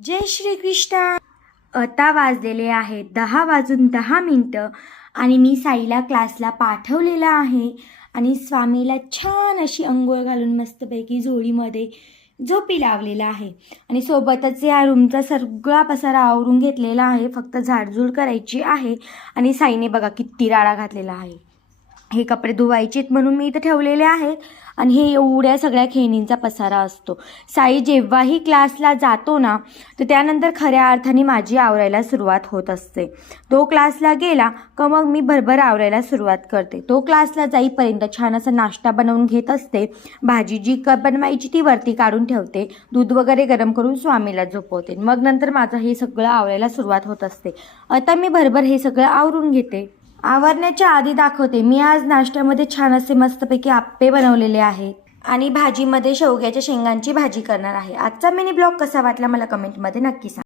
जय श्री कृष्ण। आता वाजलेले आहेत 10:10 आणि मी साईला क्लासला पाठवलेलं आहे आणि स्वामीला छान अशी अंघोळ घालून मस्तपैकी झोळीमध्ये झोपी लावलेला आहे आणि सोबतच या रूमचा सगळा पसारा आवरून घेतलेला आहे. फक्त झाडझूड करायची आहे आणि साईने बघा किती राडा घातलेला आहे. हे कपडे धुवायचेत म्हणून मी इथं ठेवलेले आहेत आणि हे एवढ्या सगळ्या खेळणींचा पसारा असतो. साई जेव्हाही क्लासला जातो ना तर त्यानंतर खऱ्या अर्थाने माझी आवरायला सुरुवात होत असते. तो क्लासला गेला का मग मी भरभर आवरायला सुरुवात करते. तो क्लासला जाईपर्यंत छान असा नाश्ता बनवून घेत असते. भाजी जी बनवायची ती वरती काढून ठेवते. दूध वगैरे गरम करून स्वामीला झोपवते. मग नंतर माझं हे सगळं आवरायला सुरुवात होत असते. आता मी भरभर हे सगळं आवरून घेते. आवरण्याच्या आधी दाखवते मी आज नाश्त्यामध्ये छान असे मस्तपैकी आप्पे बनवलेले आहेत आणि भाजीमध्ये शेवग्याच्या शेंगांची भाजी करणार आहे. आजचा मिनी ब्लॉग कसा वाटला मला कमेंटमध्ये नक्की सांगा.